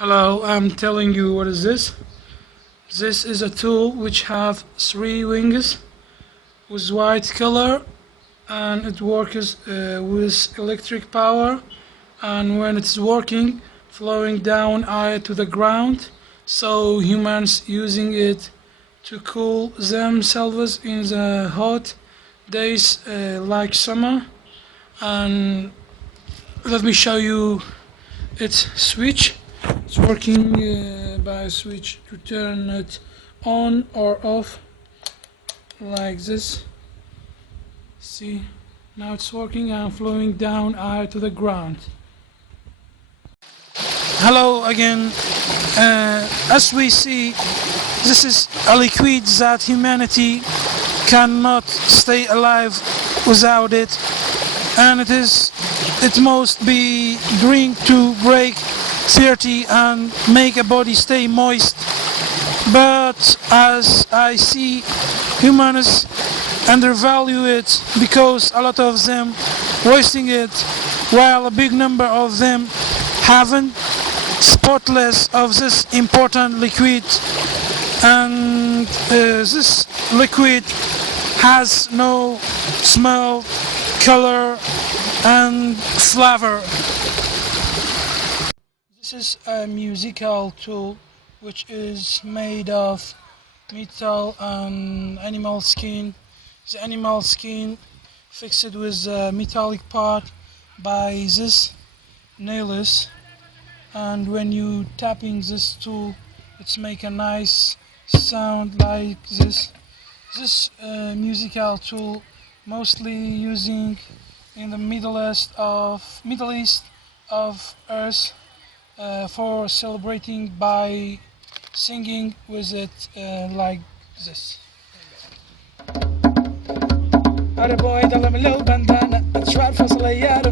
Hello, I'm telling you what is this. This is a tool which have three wings with white color, and it works with electric power, and when it's working flowing down to the ground, so humans using it to cool themselves in the hot days like summer. And let me show you its switch. It's working by a switch to turn it on or off like this. See, now it's working and flowing down to the ground. Hello again. As we see, this is a liquid that humanity cannot stay alive without it, and it must be drink to break 30 and make a body stay moist. But as I see, humans undervalue it because a lot of them wasting it, while a big number of them haven't spotless of this important liquid. And this liquid has no smell, color and flavor. This is a musical tool which is made of metal and animal skin. The animal skin fixed with a metallic part by this nails, and when you tapping this tool, it's make a nice sound like this. This musical tool mostly using in the Middle East of Earth for celebrating by singing with it like this. أنا بعيد على من لو بندانة أتشعر فصل يارو